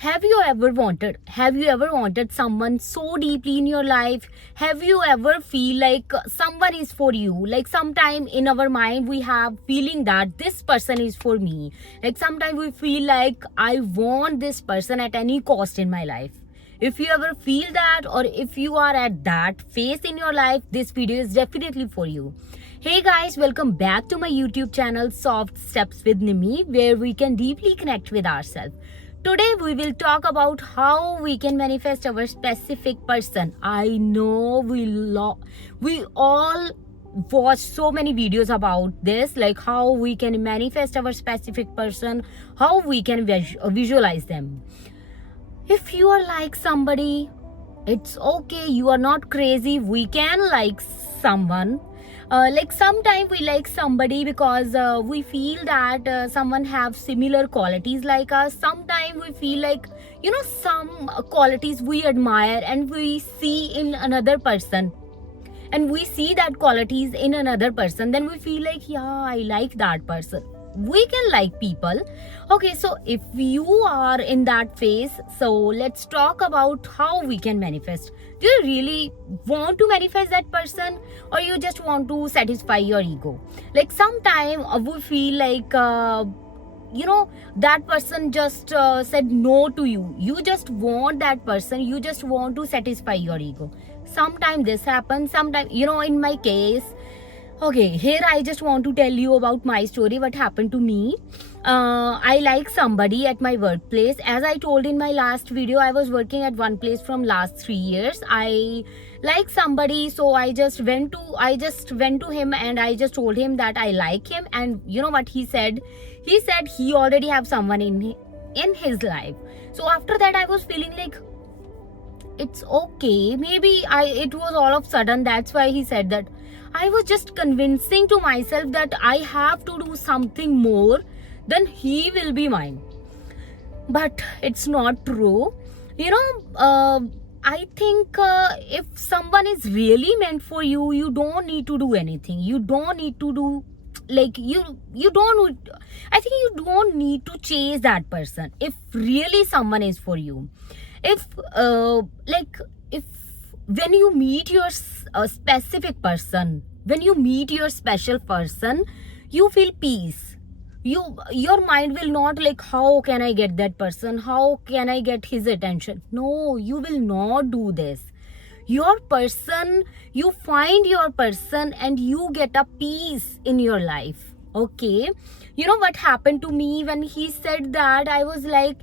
Have you ever wanted someone so deeply in your life? Have you ever feel like someone is for you? Like sometime in our mind we have feeling that this person is for me. Like sometimes we feel like I want this person at any cost in my life. If you ever feel that, or if you are at that phase in your life, this video is definitely for you. Hey guys, welcome back to my YouTube channel Soft Steps with Nimi, where we can deeply connect with ourselves. Today we will talk about how we can manifest our specific person. I know we all watch so many videos about this, like how we can manifest our specific person, how we can visualize them. If you are like somebody, it's okay, you are not crazy. We can like someone. Like sometimes we like somebody because we feel that someone have similar qualities like us. Sometimes we feel like, some qualities we admire and we see in another person, and we see that qualities in another person, then we feel like, yeah, I like that person. We can like people. Okay, so if you are in that phase, so let's talk about how we can manifest. Do you really want to manifest that person, or you just want to satisfy your ego? Like sometime we feel like that person just said no to you. You just want that person, you just want to satisfy your ego. Sometimes this happens. Sometimes, in my case, okay, here I just want to tell you about my story, what happened to me. I like somebody at my workplace. As I told in my last video, I was working at one place from last 3 years. I like somebody, so I just went to him and I just told him that I like him. And you know what he said? He said he already have someone in his life. So after that, I was feeling like, it's okay, maybe it was all of sudden, that's why he said that. I was just convincing to myself that I have to do something more, then he will be mine. But it's not true. I think if someone is really meant for you, you don't need to do anything. You don't need to do, like, you don't, I think you don't need to chase that person if really someone is for you. If if when you meet your specific person, when you meet your special person, you feel peace. Your mind will not like, how can I get that person, how can I get his attention? No, you will not do this. Your person, you find your person and you get a peace in your life. Okay, you know what happened to me when he said that? I was like,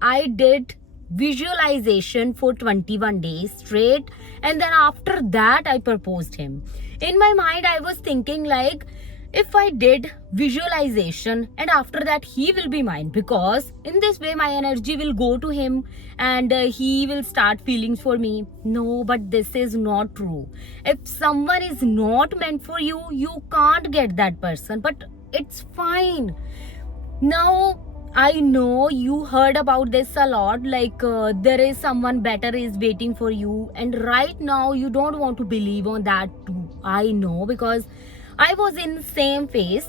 I did visualization for 21 days straight, and then after that I proposed him. In my mind I was thinking like, if I did visualization and after that he will be mine, because in this way my energy will go to him and he will start feelings for me. No, but this is not true. If someone is not meant for you, you can't get that person, but it's fine. Now I know you heard about this a lot, like there is someone better is waiting for you, and right now you don't want to believe on that too. I know, because I was in same phase.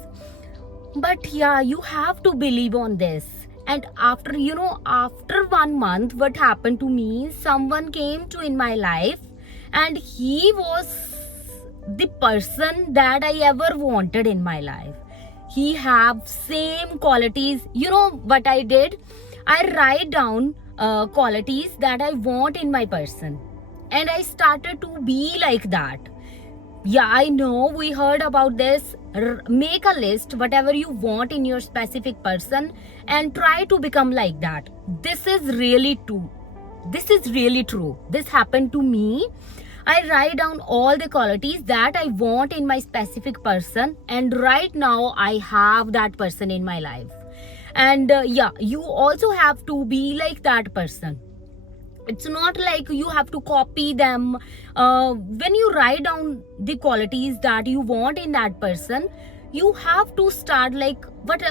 But yeah, you have to believe on this. And after 1 month, what happened to me? Someone came to in my life, and he was the person that I ever wanted in my life. He have same qualities. You know what I did? I write down qualities that I want in my person, and I started to be like that. Yeah, I know we heard about this. Make a list whatever you want in your specific person and try to become like that. This is really true. This is really true. This happened to me. I write down all the qualities that I want in my specific person, and right now I have that person in my life. And yeah, you also have to be like that person. It's not like you have to copy them. When you write down the qualities that you want in that person, you have to start like, what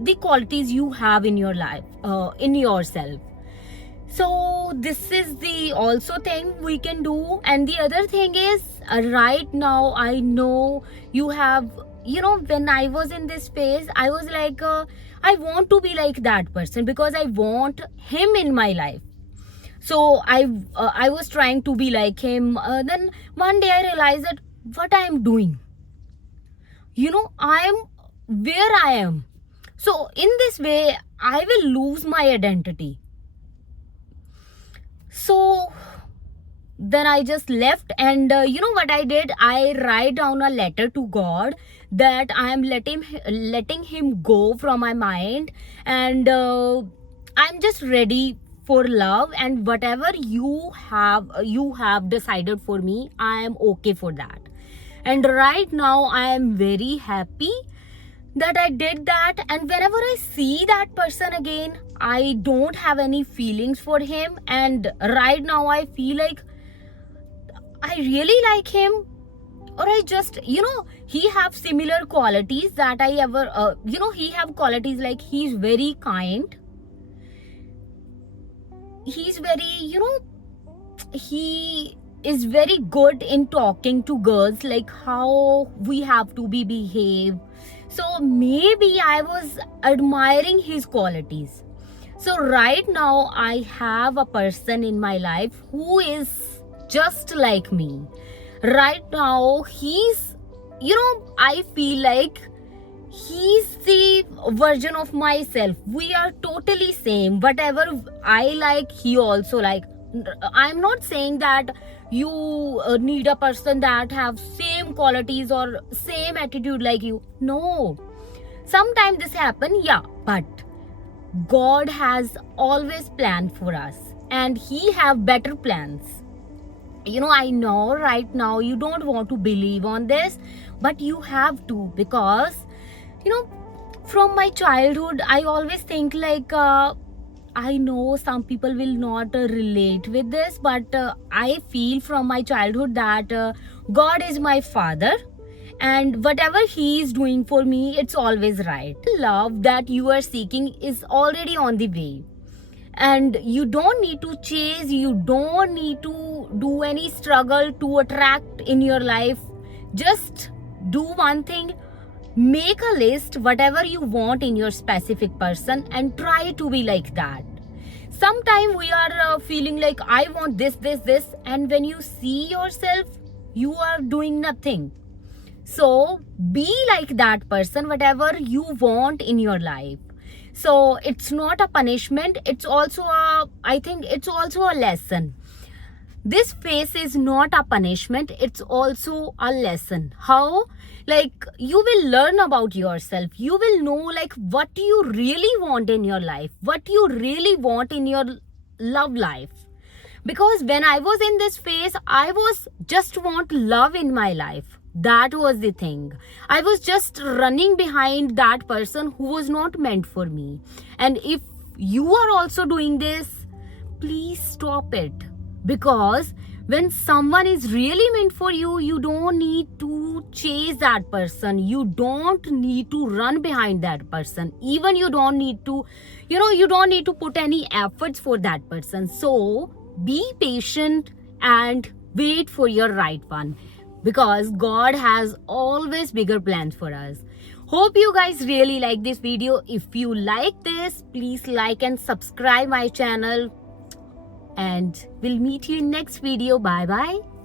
the qualities you have in your life, in yourself. So this is the also thing we can do. And the other thing is, right now I know you have when I was in this phase, I was like, I want to be like that person because I want him in my life. So I was trying to be like him. Then one day I realized that what I am doing, I am where I am. So in this way, I will lose my identity. So then I just left, and you know what I did? I write down a letter to God that I am letting him go from my mind, and I'm just ready for love, and whatever you have decided for me, I am okay for that. And right now I am very happy that I did that. And whenever I see that person again, I don't have any feelings for him. And right now I feel like I really like him, or I just, he have similar qualities that I ever, he have qualities like he's very kind. He's very, he is very good in talking to girls, like how we have to behave. So maybe I was admiring his qualities. So right now I have a person in my life who is just like me. Right now he's, I feel like he's the version of myself. We are totally same. Whatever I like, he also like. I'm not saying that you need a person that have same qualities or same attitude like you. No, sometimes this happen, yeah, but God has always planned for us, and he have better plans. I know right now you don't want to believe on this, but you have to, because from my childhood I always think like, I know some people will not relate with this, but I feel from my childhood that God is my father, and whatever he is doing for me, it's always right. Love that you are seeking is already on the way, and you don't need to chase, you don't need to do any struggle to attract in your life. Just do one thing: make a list whatever you want in your specific person and try to be like that. Sometimes we are feeling like I want this, and when you see yourself, you are doing nothing. So be like that person, whatever you want in your life. So it's not a punishment, it's also I think it's also a lesson. This phase is not a punishment, it's also a lesson. How? Like, you will learn about yourself, you will know like what you really want in your life, what you really want in your love life. Because when I was in this phase, I was just want love in my life. That was the thing. I was just running behind that person who was not meant for me. And if you are also doing this, please stop it. Because when someone is really meant for you, you don't need to chase that person. You don't need to run behind that person. Even you don't need to, you don't need to put any efforts for that person. So be patient and wait for your right one, because God has always bigger plans for us. Hope you guys really like this video. If you like this, please like and subscribe my channel, and we'll meet you in next video. Bye bye.